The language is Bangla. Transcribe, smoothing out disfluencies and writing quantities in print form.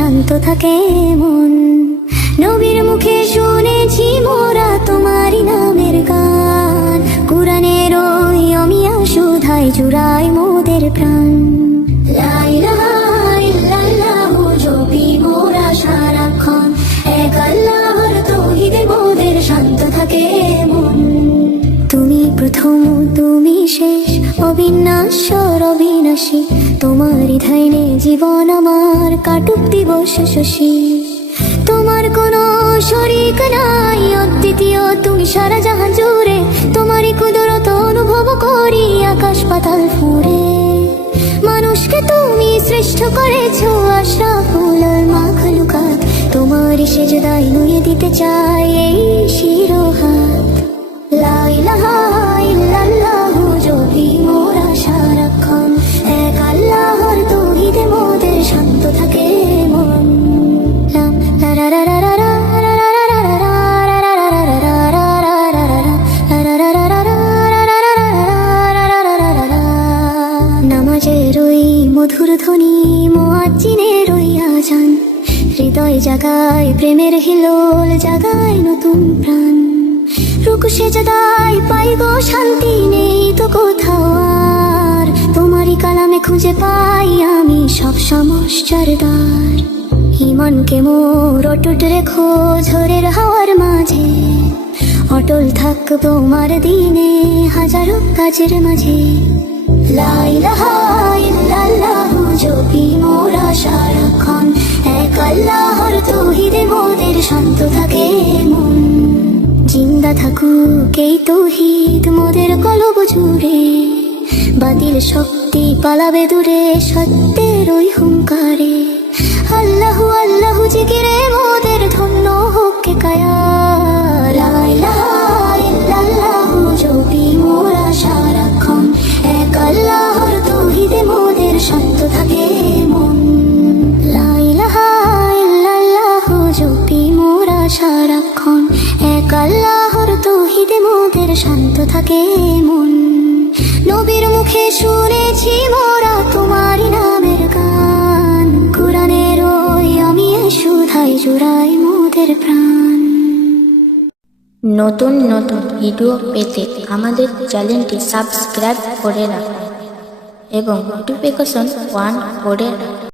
শান্ত থাকে মন। নবীর মুখে শুনেছি মোরা তোমারই নামের গান, কুরআনের ওই অমিয়া সুধায় জুড়ায় মোদের প্রাণ। লা ইলাহা ইল্লাল্লাহু জপি মোরা সারাক্ষণ, এক আল্লাহর তাওহীদে মোদের শান্ত থাকে মন। তুমি প্রথম তুমি শেষ, অবিনাশ্বর অবিনাশী, তোমারই ধাইনে জীবন আমার কাটুক দিবস শশী। তোমার কোনো শরীক নাই, অদ্বিতীয় তুমি সারা জাহান জুড়ে, তোমারই কুদরত অনুভব করি আকাশ পাতাল ফুরে। মানুষকে তুমি সৃষ্ট করেছো আশরাফুল মাখলুকাত, তোমারই সেজদায় নুয়ে দিতে চাই এই শিরোহাত। লা ইলাহা ইল্লাল্লাহু জপি মোরা সারাক্ষণ, এক আল্লাহর তাওহীদে মোদের শান্ত থাকে মন। নামাজের ওই মধুর ধ্বনি, মুয়াজ্জিনের ওই আযান, হৃদয় জাগায় প্রেমের হিলোল, জাগায় নতুন প্রাণ। রুকু সেজদায় পাই গো শান্তি, নেই তো কোথাও আর, তোমারই কালামে খুঁজে পাই আমি সব সমস্যার দ্বার। ঈমানকে মোর অটুট রেখো ঝড়ের হাওয়ার মাঝে, অটল থাকবো তোমার দিনে হাজারো কাজের মাঝে। লা ইলাহা ইল্লাল্লাহু জপি মোরা সারাক্ষণ, এক আল্লাহর তাওহীদে মোদের শান্ত থাকে মন। জিন্দা থাকুক এই তাওহীদ মোদের কলব জুড়ে, বাতিল শক্তি পালাবে দূরে সত্যের ওই হুঙ্কারে। আল্লাহু আল্লাহু জিকিরে মোদের ধন্য হোক কে কায়া। লা ইলাহা ইল্লাল্লাহু জপি মোরা সারাক্ষণ, এক আল্লাহর তাওহীদে মোদের শান্ত থাকে মন। লা ইলাহা ইল্লাল্লাহু জপি মোরা সারাক্ষণ, এক আল্লাহর তাওহীদে মোদের শান্ত থাকে মন। নবীর মুখে শুনেছি মোরা তোমারই নামের গান, কুরআনের ওই অমিয়া সুধায় জুড়ায় মোদের প্রাণ। নতুন নতুন ভিডিও পেতে আমাদের চ্যানেলটি সাবস্ক্রাইব করে রাখুন এবং নোটিফিকেশন অন করে রাখুন।